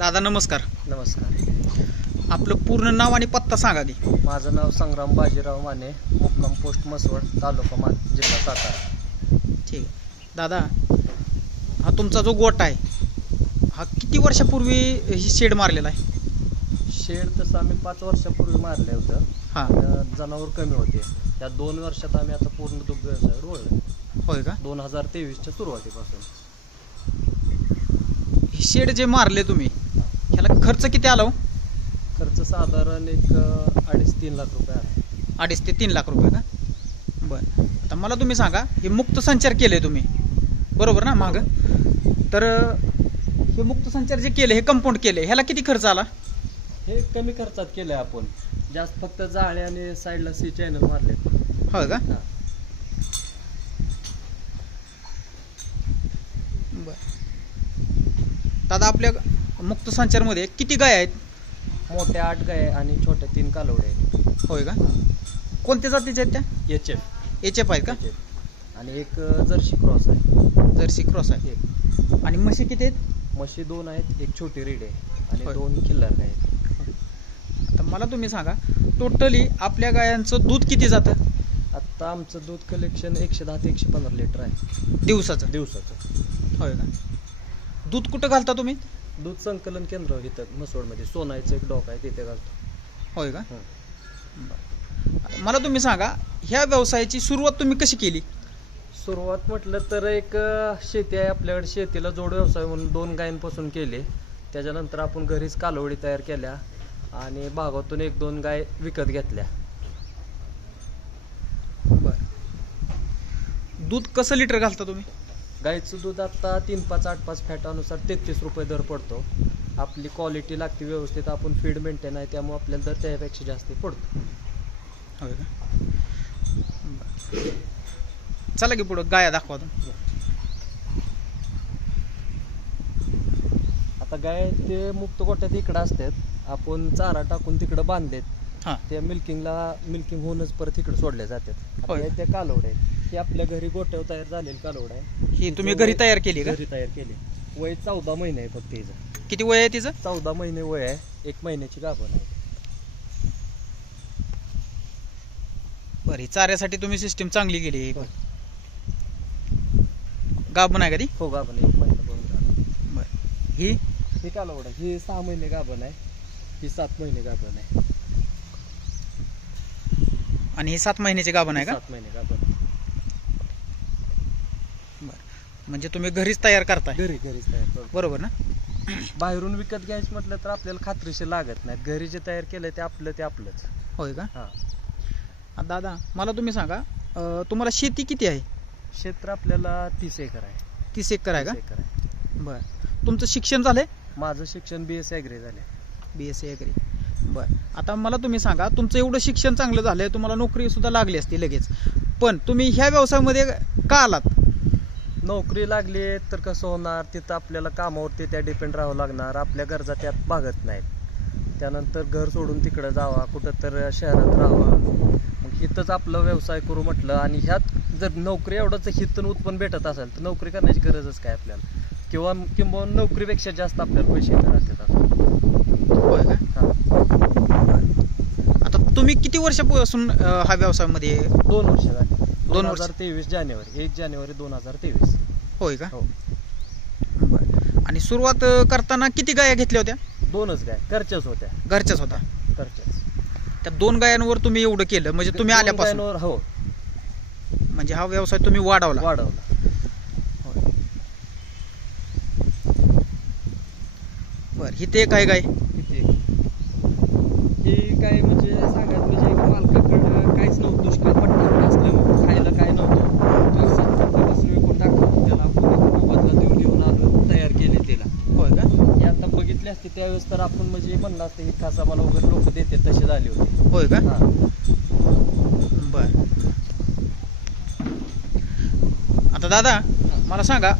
दादा नमस्कार. नमस्कार. आपलं पूर्ण नाव आणि पत्ता सांगा की. माझं नाव संग्राम बाजीराव माने, मुक्काम पोस्ट मसवड, तालुका मान, जिल्हा सातारा. ठीक आहे दादा, हा तुमचा जो गोठा आहे हा किती वर्षापूर्वी ही शेड मारलेला आहे? शेड तसं आम्ही 5 वर्षापूर्वी मारलं होतं. हां, जनावर कमी होते. या 2 वर्षात आम्ही आता पूर्ण दुग्ध व्यवसायावर वळलो. होय का? 2023च्या सुरुवातीपासून. ही शेड जे मारले तुम्ही ह्याला खर्च किती आला हो? खर्च साधारण एक 2.5-3 लाख रुपये आहे. 2.5 ते 3 लाख रुपये का? बरं. आता मला तुम्ही सांगा, हे मुक्त संचार केले तुम्ही बरोबर ना मागं? तर हे मुक्त संचार जे केले, हे कंपाऊंड केले, ह्याला किती खर्च आला? हे कमी खर्चात केलंय आपण. जास्त फक्त जाळे आणि साईडला सी चॅनल मारले. होय का? बरं. दादा, आपल्या मुक्त संचारमध्ये किती गाय आहेत? मोठ्या 8 गाय आणि छोट्या 3 कालवडे आहेत. होय का? कोणत्या जातीच्या आहेत त्या? HF आहेत का? आणि एक जर्सी क्रॉस आहे. जर्सी क्रॉस आहे. आणि म्हशी किती आहेत? म्हशी 2 आहेत, एक छोटी रीड आहे आणि होय. 2 किल्लार गाय आहेत. आता मला तुम्ही सांगा, टोटली आपल्या गायांचं दूध किती जातं आता आमचं दूध कलेक्शन 110 ते 115 लिटर आहे दिवसाचं? होय का? दूध कुठं घालता तुम्ही? दूध संकलन केंद्र इथं मसवडमध्ये सोनाईचं एक डॉक आहे, तिथे घालतो. होय का? आता मला तुम्ही सांगा, ह्या व्यवसायाची सुरुवात तुम्ही कशी केली? सुरुवात म्हटलं तर एक शेती आहे आपल्याकडे, शेतीला जोड व्यवसाय म्हणून 2 गायींपासून केले. त्याच्यानंतर आपण घरीच कालवडी तयार केल्या आणि भागातून 1-2 गाय विकत घेतल्या. बरं. दूध कसं लिटर घालता तुम्ही? गाईचं दूध आता 3-5, 8-5 फॅटानुसार 33 रुपये दर पडतो. आपली क्वालिटी लागते व्यवस्थित, आपण फीड मेंटेन आहे त्यामुळे आपल्याला दर त्यापेक्षा जास्त पडतो. होय का? चला की पुढं गाया दाखवा तुम्ही. आता गाय ते मुक्त गोठ्यात इकडं असतात, आपण चारा टाकून तिकडं बांधलेत. हां, त्या मिल्किंग होऊनच परत इकडे सोडल्या जातात. होय. त्या कालवड आहेत, ही आपल्या घरी गोठ्यावर तयार झालेली कालवड आहे. ही तुम्ही घरी तयार केली का? घरी तयार केली. वय 14 महिने आहे फक्त हिचं. किती वय आहे तिचं? 14 महिने वय आहे. 1 महिन्याची गाभण आहे. बरं. ही चाऱ्यासाठी तुम्ही सिस्टीम चांगली केली. गाभण आहे का ती? हो, गाभण 1 महिना भरून झाला. बरं. ही कालवड आहे, ही 6 महिने गाभण आहे, ही 7 महिने गाभण आहे. आणि ही 7 महिन्याची गाभण आहे का? 7 महिने गाभण. म्हणजे तुम्ही घरीच तयार करताय? घरीच तयार करतो. बरोबर ना? बाहेरून विकत घ्यायचं म्हटलं तर आपल्याला खात्रीशीर लागत नाही. घरी जे तयार केलंय ते आपलंच. होय का? हा. दादा, मला तुम्ही सांगा, तुम्हाला शेती किती आहे? क्षेत्र आपल्याला 30 एकर आहे. 30 एकर आहे का? 30 एकर आहे. बरं. तुमचं शिक्षण झालंय? माझं शिक्षण BSc ॲग्री झाले. BSc agri. बरं. आता मला तुम्ही सांगा, तुमचं एवढं शिक्षण चांगलं झालंय, तुम्हाला नोकरी सुद्धा लागली असती लगेच, पण तुम्ही ह्या व्यवसायामध्ये का आलात? नोकरी लागली तर कसं होणार, तिथं आपल्याला कामावरती त्या डिपेंड राहावं लागणार, आपल्या गरजा त्यात भागत नाहीत. त्यानंतर घर सोडून तिकडं जावा, कुठं तर शहरात राहावा, मग इथंच आपलं व्यवसाय करू म्हटलं. आणि ह्यात जर नोकरी एवढंच हितून उत्पन्न भेटत असेल तर नोकरी करण्याची गरजच काय आपल्याला, किंवा नोकरीपेक्षा जास्त आपल्याला पैसे येत राहतात. होय का? हां. आता तुम्ही किती वर्षापासून हा व्यवसायामध्ये? 2 वर्ष झाली. 2023 जानेवारी 1 जानेवारी 2023. होय का? हो. बरं. आणि सुरुवात करताना किती गाया घेतल्या होत्या? 2च गाय घरच्याच होत्या. घरच्याच होत्या? घरच्याच. त्या 2 गायांवर तुम्ही एवढं केलं म्हणजे तुम्ही आल्यापासून? हो. म्हणजे हा व्यवसाय तुम्ही वाढवला? होय. बरं. ही ते काय गाय? ही काय म्हणजे सांगायचं म्हणजे मालकाकडं काहीच नव्हतं, दुष्काळ पट्टा असल्यामुळे खायला काय नव्हतं. 7 रुपयापासून विकून टाकलं त्याला. आपण बदला देऊन आलो, तयार केले तिला. होय का? हे आता बघितले असते त्यावेळेस तर आपण म्हणजे म्हणलं असतं की कासाबाला वगैरे लोक देते तसे झाले होते. होय का? हां. बरं. आता दादा, मला सांगा,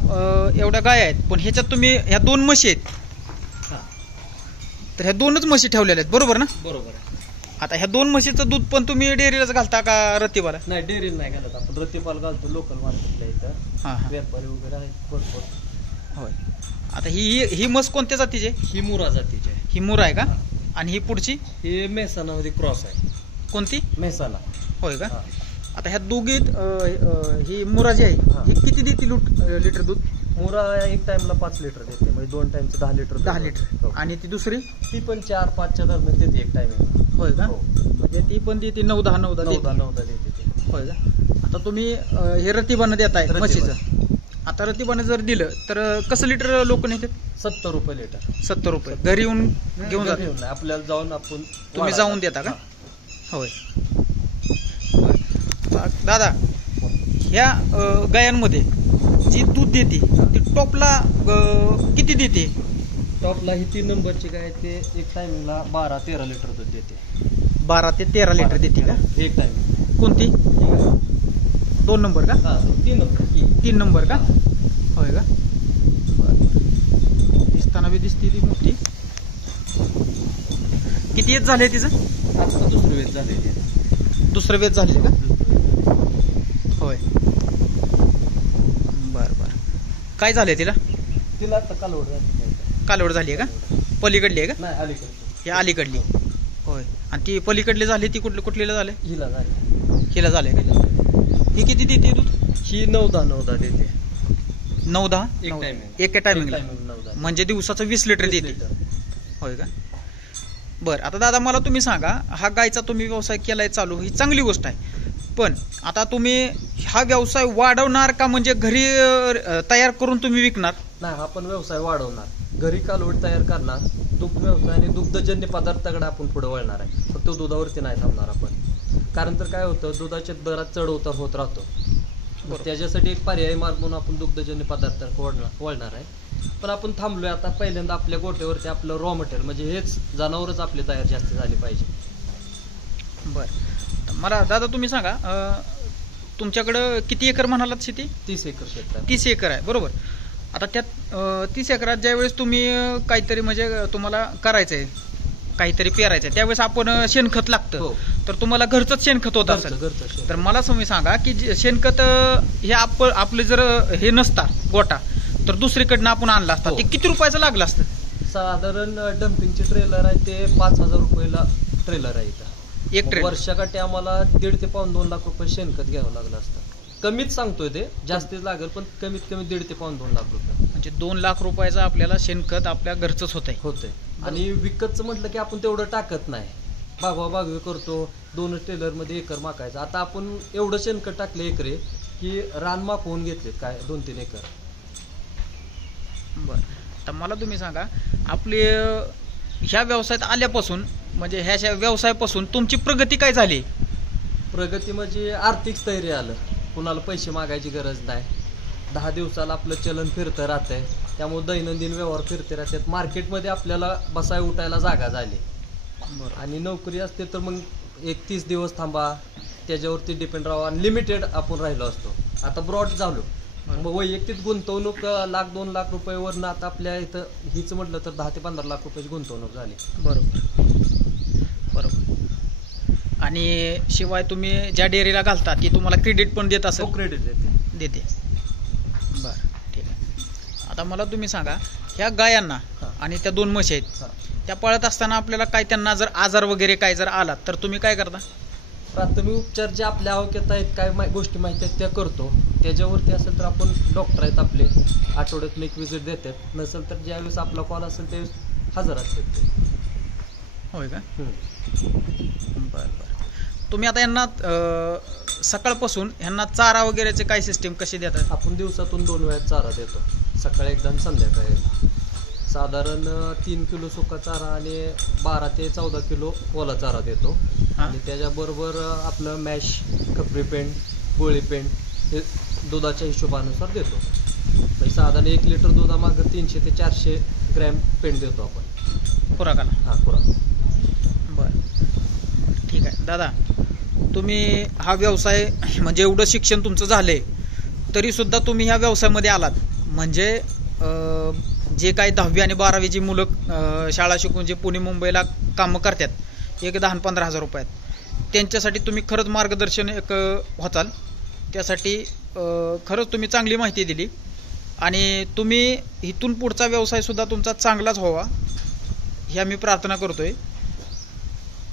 एवढ्या गाय आहेत, पण ह्याच्यात तुम्ही ह्या 2 म्हशी आहेत, तर ह्या 2च म्हशी ठेवलेल्या आहेत बरोबर ना? बरोबर आहे. आता ह्या 2 म्हशीचं दूध पण तुम्ही डेअरीलाच घालता का रतीबाला? नाही, डेअरीला नाही घालत आपण, रतीपाल घालतो लोकल मार्केटला. इथं हां हां. व्यापारी वगैरे आहेत भरपूर. होय. आता ही म्हस कोणत्या जातीची आहे? ही मुरा जातीची आहे. ही मुरा आहे का? आणि ही पुढची ही मेहसाणामध्ये क्रॉस आहे. कोणती? मेहसाणा. होय का? हा. आता ह्या दोघीत ही मुरा जी आहे हा. ही किती देते लिटर दूध? मुरा एक टाइमला 5 लिटर देते, म्हणजे 2 टाइमचं 10 लिटर. 10 लिटर. हो. आणि ती दुसरी ती पण 4-5च्या दरम्यान देते एक टाइमिंग. होय का? हो. म्हणजे ती पण देते 9-10 देते. 9-10 देते ती. होय का? आता तुम्ही हे रतीबानं देताय रतीबानं. म्हशीचं. आता रतीबानं जर दिलं तर कसं लिटर लोक नेतात? 70 रुपये लिटर. 70 रुपये. घरी येऊन घेऊन जातात? नाही, आपल्याला जाऊन आपण तुम्ही जाऊन देता का? होय. दादा, ह्या गायांमध्ये जी दूध देते ती टॉपला किती देते? टॉपला ही 3 नंबरची गाय ते एक टायमिंगला 12-13 लिटर दूध देते. 12 ते 13 लिटर देते का? एक टाइमिंग. कोणती? 2 नंबर का? हा, 3 नंबर. 3 नंबर का? होय का? दिसताना बी दिसते ती मोठी. किती येत झाले तिचं? आता दुसरी वेळ झाली ती. दुसरं वेत झाले का? होय. बर बर. काय झालंय तिला? तिला आता कालवड झाली. कालवड झाली आहे का? पलीकडली आहे का? नाही, अलीकडे. ही अलीकडली. होय. आणि ती पलीकडली झाली ती कुठलीला झाले? हिला झाली. हिला झाले का? ही किती देते दूध? ही 9-10 देते. 9-10 एक टायमिंग. एका टायमिंगला. 9-10. म्हणजे दिवसाचं 20 लिटर 20 देते. लिटर. होय का? बरं. आता दादा मला तुम्ही सांगा, हा गायचा तुम्ही व्यवसाय केलाय चालू, ही चांगली गोष्ट आहे. पण आता तुम्ही हा व्यवसाय वाढवणार का म्हणजे घरी तयार करून तुम्ही विकणार? नाही, आपण व्यवसाय वाढवणार. घरी कालवड तयार करणार. दुग्ध व्यवसाय आणि दुग्धजन्य पदार्थाकडे आपण पुढे वळणार आहे. फक्त दुधावरती नाही थांबणार आपण. कारण तर काय होतं, दुधाच्या दरात चढ उतार होत राहतो. त्याच्यासाठी एक पर्यायी मार्ग म्हणून आपण दुग्धजन्य पदार्थ वळणार आहे. पण आपण थांबलोय आता. पहिल्यांदा आपल्या गोट्यावरती आपलं रॉ मटेरियल म्हणजे हेच जनावरच आपले तयार जास्त झाले पाहिजे. बरं. मला दादा तुम्ही सांगा, तुमच्याकडं किती एकर म्हणालात शेती? 30 एकर क्षेत्र आहे. 30 एकर आहे, बरोबर. आता त्यात 30 एकरात ज्यावेळेस तुम्ही काहीतरी म्हणजे तुम्हाला करायचं आहे, काहीतरी पेरायचं आहे, त्यावेळेस आपण शेणखत लागतं. हो. तर तुम्हाला घरचंच शेणखत होत असेल. घरचं शेण. तर मला तुम्ही सांगा की शेणखत हे आपलं जर हे नसता गोटा तर दुसरीकडनं आपण आणला असता, हो. ते किती रुपयाचं लागलं असतं? साधारण डम्पिंगचे ट्रेलर आहे ते 5,000 रुपयाला ट्रेलर आहे इथं. एक ट्रेलर. वर्षाकाठी आम्हाला 1.5 ते पाऊण 2 लाख रुपये शेणखत घ्यावं लागलं असतं. कमीच सांगतोय ते, जास्तीच लागेल पण कमीत कमी 1.5 ते पाऊण 2 लाख रुपये. म्हणजे 2 लाख रुपयाचं आपल्याला शेणखत आपल्या घरचंच होतंय. होतंय. आणि विकतचं म्हटलं की आपण तेवढं टाकत नाही. बागवी करतो, 2 ट्रेलर मध्ये एकर माकायचं. आता आपण एवढं शेणखत टाकलं एकरे की रान माकवून घेतले काय 2-3 एकर. बरं. तर मला तुम्ही सांगा, आपले ह्या व्यवसायात आल्यापासून म्हणजे ह्या व्यवसायापासून तुमची प्रगती काय झाली? प्रगती म्हणजे आर्थिक स्थैर्य आलं. कुणाला पैसे मागायची गरज नाही. 10 दिवसाला आपलं चलन फिरतं राहतंय. त्यामुळे दैनंदिन व्यवहार फिरते राहतात. मार्केटमध्ये आपल्याला बसाय उठायला जागा झाली. आणि नोकरी असते तर मग 30 दिवस थांबा, त्याच्यावरती डिपेंड राहा. अनलिमिटेड आपण राहिलो असतो. आता ब्रॉड झालो. मग वैयक्तिक गुंतवणूक 1-2 लाख रुपयावरनं आता आपल्या इथं हीच म्हटलं तर 10 ते 15 लाख रुपयाची गुंतवणूक झाली. बरोबर. आणि शिवाय तुम्ही ज्या डेअरीला घालता ती तुम्हाला क्रेडिट पण देत असेल? क्रेडिट देते. बरं, ठीक आहे. आता मला तुम्ही सांगा, ह्या गायांना आणि त्या 2 म्हशी आहेत त्या पळत असताना आपल्याला काय त्यांना जर आजार वगैरे काय जर आला तर तुम्ही काय करता? प्राथमिक उपचार जे आपल्या आरोग्यात आहेत, काय गोष्टी माहिती आहेत त्या करतो. त्याच्यावरती असेल तर आपण डॉक्टर आहेत आपले, आठवड्यातून एक विजिट देतात. नसेल तर ज्यावेळेस आपला कॉल असेल त्यावेळेस हजर असतात ते. होय का? बरं. तुम्ही आता यांना सकाळपासून ह्यांना चारा वगैरेचे काय सिस्टीम कशी देतात? आपण दिवसातून 2 वेळा चारा देतो. सकाळी एकदा आणि संध्याकाळी. साधारण 3 किलो सुका चारा आणि 12 ते 14 किलो ओला चारा देतो. आणि त्याच्याबरोबर आपलं मॅश, खपरी पेंड, गोळी पेंड हे दुधाच्या हिशोबानुसार देतो. म्हणजे साधारण 1 लिटर दुधामागं 300 ते 400 ग्रॅम पेंड देतो आपण खुराकाला. हा, खुराक. बरं, ठीक आहे. दादा, तुम्ही हा व्यवसाय म्हणजे एवढं शिक्षण तुमचं झालंय तरी सुद्धा तुम्ही ह्या व्यवसायामध्ये आलात म्हणजे जे काही 10वी आणि 12वीची मुलं शाळा शिकून जे पुणे मुंबईला कामं करतात एक 10-15 हजार रुपयात, त्यांच्यासाठी तुम्ही खरंच मार्गदर्शन एक होताल. त्यासाठी खरंच तुम्ही चांगली माहिती दिली. आणि तुम्ही इथून पुढचा व्यवसाय सुद्धा तुमचा चांगलाच व्हावा ही आम्ही प्रार्थना करतोय.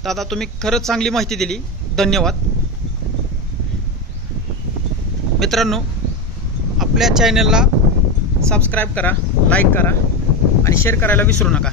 दादा तुम्ही खरंच चांगली माहिती दिली, धन्यवाद. मित्रांनो, आपल्या चॅनलला सबस्क्राईब करा, लाईक करा आणि शेअर करायला विसरू नका.